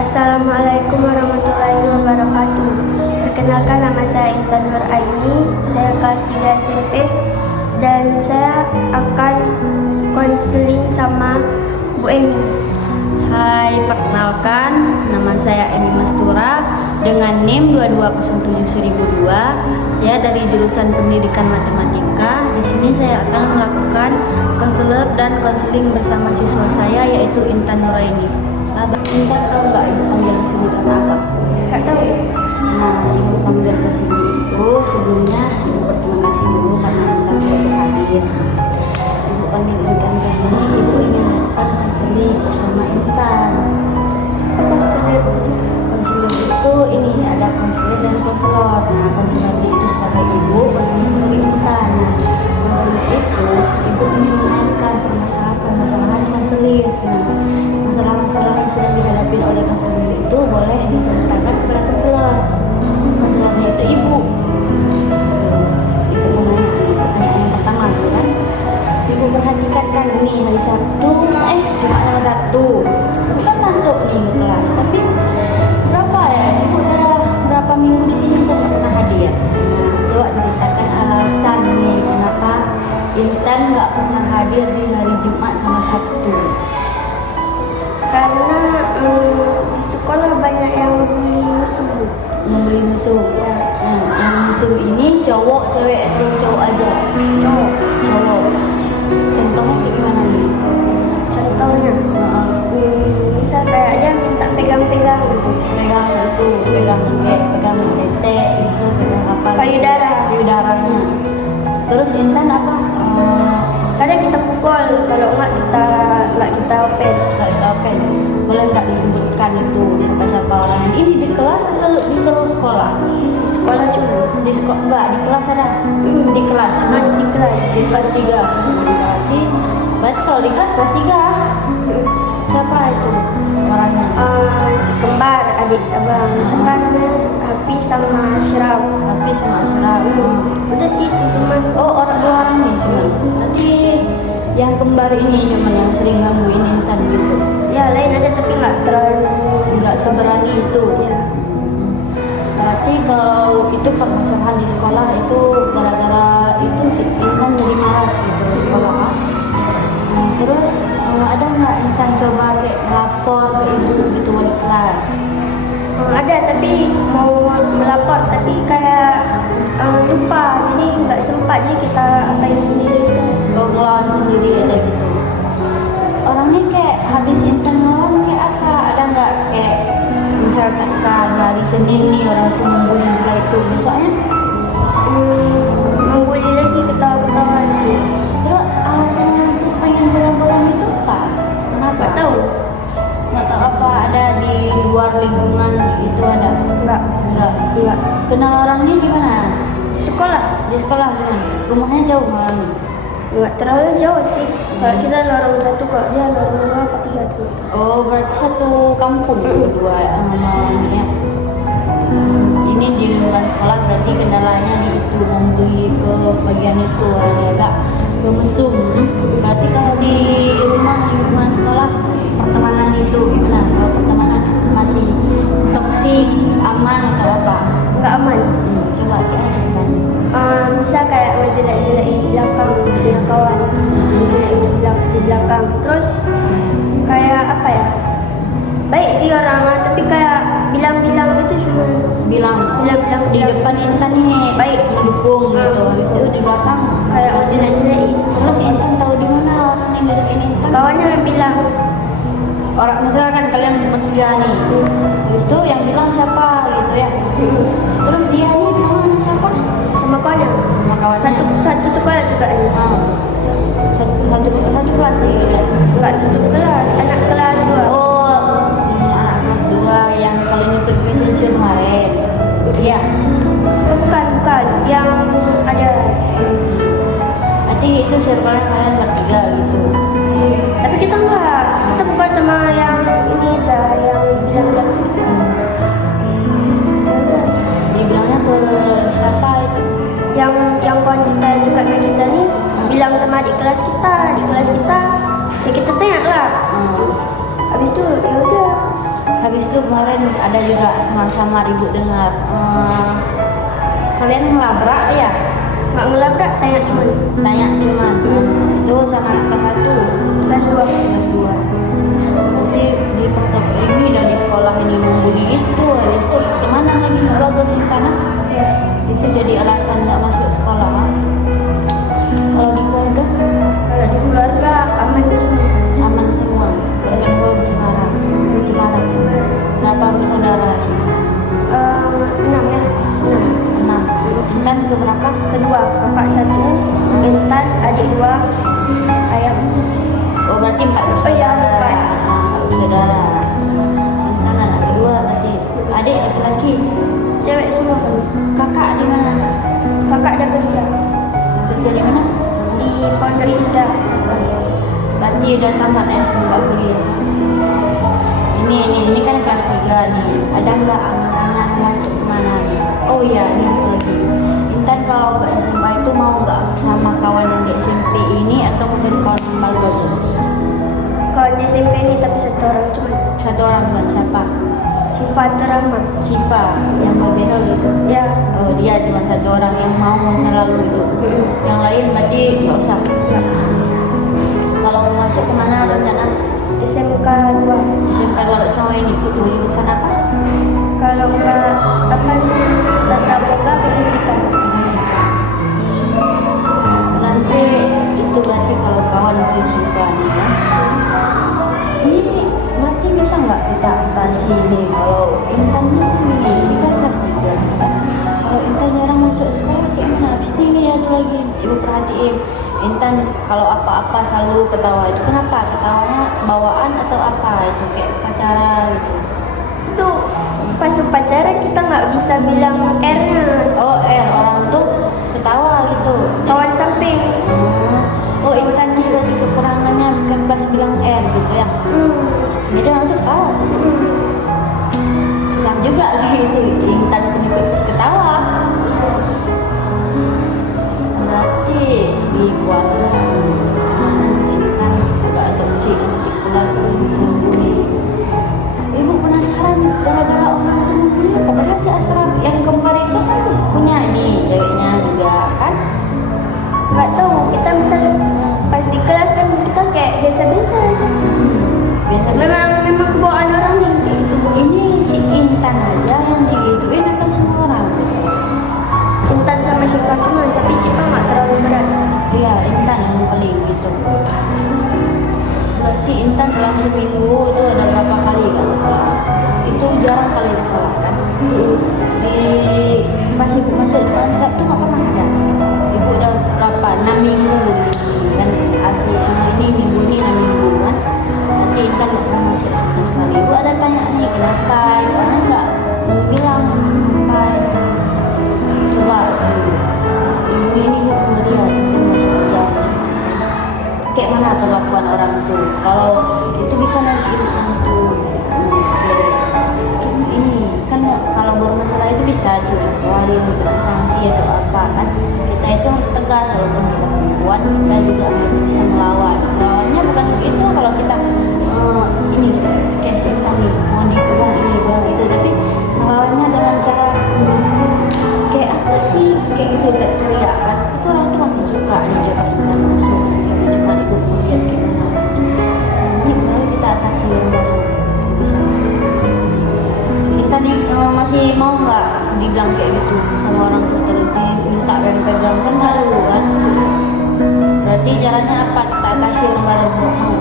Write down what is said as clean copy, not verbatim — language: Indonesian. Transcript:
Assalamualaikum warahmatullahi wabarakatuh. Perkenalkan, nama saya Intan Nur Aini. Saya kelas 3 SMP dan saya akan konseling sama Bu Emi. Hai, perkenalkan, nama saya Emi Mastura dengan NIM 2207.002. Saya dari jurusan Pendidikan Matematika. Di sini saya akan melakukan konselor dan konseling bersama siswa saya, yaitu Intan Nur Aini. Intan tahu nggak ibu panggil kesini karena apa? Nggak tahu. Nah, ibu panggil kesini itu sebelumnya ibu berterima kasih dulu karena Intan sudah hadir. Ibu panggil Intan kesini, ibu ingin melakukan konseling bersama Intan. Konselor Konselor itu ini ada konselor dan konselor. Nah, konselornya itu sebagai ibu, konselornya sebagai Intan. Nah, konselor itu ibu ingin menanyakan permasalahan konselir. Nah, masalah-masalah yang sedang dihadapi oleh konselor itu boleh diceritakan kepada konselor. Konselornya itu ibu. Ibu menanyakan pertanyaan yang pertama, kan? Ibu perhatikan kan ini hari Sabtu, Jumat tanggal 1. Ibu kan masuk nih ke kelas, tapi berapa ya? Ibu udah berapa minggu di sini kok nggak pernah hadir. Nah, coba ceritakan alasan nih kenapa Intan nggak pernah hadir di hari Jumat sama Sabtu. karena di sekolah banyak yang membeli musuh. Membeli musuh. Nah, yang musuh ini cowok, cewek atau cowok aja? Cowok. Cowok. Contohnya kayak gimana nih? Contohnya, misal kayak dia minta pegang-pegang gitu. Pegang itu, pegang tete, itu pegang apa? Payudara. Payudaranya. Terus Intan apa? Kadang kita pukul, kalau enggak kita open. Oke. Boleh nggak disebutkan itu siapa orangnya? Ini di kelas atau di seluruh sekolah? Di sekolah juga. Di sekolah enggak, di kelas ada. Di kelas, cuma Di kelas. di kelas 3. Berarti kalau di kelas 3 siapa itu orangnya? Si kembar, adik abang. Siapa namanya? Hafiz sama Ashraf. Hafiz sama Ashraf. Udah sih itu teman. Oh, dua orang nih cuma. Nanti yang kembar ini cuma yang sering gangguin Intan gitu. Ya lain ada tapi Nggak seberani itu. Ya. Berarti kalau itu permasalahan di sekolah itu gara-gara itu sih Intan jadi malas gitu di sekolah. Terus ada nggak Intan coba kayak melapor ke ibu gitu wali kelas? Ada tapi mau melapor tapi kayak lupa, jadi nggak sempat, jadi kita apain sendiri aja. Ngelawan sendiri aja gitu. Orangnya kayak habis Intan ngelawan kayak apa? Ada nggak kayak misalkan hari Senin nih orang itu membuli kita itu, besoknya Membuli lagi, ketawa-ketawa gitu. terus alasannya untuk pengen bola-bola itu apa? Kenapa? Nggak tahu. Nggak tahu apa ada di luar lingkungan itu ada? Nggak. Kenal orangnya di mana? Di sekolah. Di sekolah gimana? Rumahnya jauh sama orangnya? Nggak terlalu jauh sih. Kalau kita lorong 1, kok dia lorong 2 atau 3 tuh. Oh, berarti satu kampung berdua sama orangnya. Ini di lingkungan sekolah berarti kendalanya di itu membeli ke bagian itu orangnya agak ke mesum. Berarti kalau di rumah lingkungan sekolah pertemanan itu gimana? Kalau pertemanan masih toksik, aman atau apa? Nggak aman. Coba diajarkan. Misal kayak menjelek-jelekin di belakang punya kawan, menjelek di belakang. Terus kayak apa ya? Baik sih orangnya, tapi kayak bilang-bilang itu cuma bilang di depan Intan nih baik, mendukung gitu, habis itu di belakang kayak mau jelek-jelekin. terus Intan tahu di mana orang yang deketin Intan? Kawannya yang bilang, Orang misalkan kalian bertiga nih, habis itu yang bilang siapa gitu ya, terus dia nih bilang sama siapa? sama kawannya. Sama kawannya. Satu sekolah juga ini. Satu kelas sih ya. Enggak satu kelas, anak kelas 2. Anak-anak 2 yang kalian ikut presentation kemarin. Iya. Bukan, yang ada. Berarti itu circle-nya kalian bertiga gitu. Tapi kita enggak, kita bukan sama yang ini dah, yang bilang-bilang. Dibilangnya ke siapa itu? Yang kawan kita dekatnya kita nih bilang sama adik kelas kita, ya kita tanya lah. Habis itu ya udah Habis itu kemarin ada juga sama-sama ribut dengar kalian ngelabrak ya? Nggak ngelabrak, tanya cuman. Tanya cuman itu sama anak kelas 1 Kelas 2. kelas 2 nanti di faktor ini dari sekolah ini membuli itu habis itu kemana lagi bagus di tanah Ya. itu jadi alasan nggak masuk sekolah Mak. Kalau di keluarga Kalau di keluarga aman semua. aman semua keluarga home Cimarang berapa bersaudara sih? 6 ya. 6. 6 Intan ke berapa? Kedua, kakak 1, Intan, adik 2, ayam. Oh berarti 4 Oh iya, bersaudara. 4. 4 bersaudara. Intan anak kedua berarti. Adik laki-laki. Cewek semua kan. Kakak di mana? Kakak ada kerja Kerja di mana? di Pondok Indah. Berarti udah tamat ya, enggak kuliah. Ini kan kelas 3 nih. Ada enggak angan-angan masuk kemana nih? Oh iya, ini satu lagi. Intan kalau ke SMA itu mau enggak sama kawan yang di SMP ini atau mau cari kawan yang baru aja? Kawan di SMP ini tapi satu orang cuma. Satu orang buat siapa? Sifat Rahma. Siva yang berbehel gitu. Ya. Oh dia cuma satu orang yang mau selalu itu. Yang lain berarti nggak usah. Kalau mau masuk kemana rencana? SMK 2. SMK 2 sama ini mau jurusan apa? Kalau enggak apa tata boga kecantikan. Nanti itu berarti kalau kawan si Siva nih ya. Ini berarti bisa nggak kita atasi nih kalau Intan ini kan kelas 3 kan? Kalau Intan jarang masuk sekolah kayak mana? Habis ini ya tuh lagi ibu perhatiin Intan kalau apa-apa selalu ketawa itu kenapa? Ketawanya bawaan atau apa? Itu kayak pacaran gitu. Itu pas upacara kita nggak bisa bilang R-nya. Oh orang tuh ketawa gitu. Kawan samping. Oh Intan ini berarti kekurangannya bukan pas bilang R gitu ya. Jadi orang tuh ketawa. Susah juga gitu Intan pun ikut ketawa. Berarti di keluarga Intan agak adopsi di keluarga membuli. Ibu penasaran gara-gara orang itu membuli apa? Padahal si Asraf yang kembar itu kan punya nih ceweknya juga kan? Nggak tahu, kita misalnya pas di kelas kan kita kayak biasa-biasa aja. Biasa Memang kebawaan orang yang kayak gitu. ini si Intan aja yang digituin atau semua orang? Intan sama Syifa cuma, tapi Cipa nggak terlalu berat. Iya, Intan yang paling gitu. Berarti Intan dalam seminggu itu ada berapa kali kan sekolah? Itu jarang kali sekolah kan? Di pas ibu masuk sekolah itu nggak pernah ada. Ibu udah berapa? 6 minggu di sini kan? Asli ini minggu ini 6 minggu kan? Berarti Intan nggak pernah masuk sama sekali. Ibu ada tanya nih kenapa? Ibu ada nggak mau bilang kenapa? Coba ibu ini melihat itu masuk kerja kayak mana perlakuan orang tuh kalau itu bisa nanti ibu tentu ini kan kalau bermasalah itu bisa tuh keluarin sanksi atau apa kan kita itu harus tegas walaupun kita perempuan kita juga harus bisa melawannya bukan begitu kalau kita ini kayak kita nih mau dipegang ini pegang itu tapi melawannya dengan cara kayak apa sih kayak gitu kayak teriak kan itu orang tuh nggak suka nih coba kita masuk kayak cuma ibu lihat gimana ini baru kita atasi yang baru bisa kita nih masih mau nggak dibilang kayak gitu sama orang tua terus diminta pegang kan malu kan berarti caranya apa kita atasi yang baru mau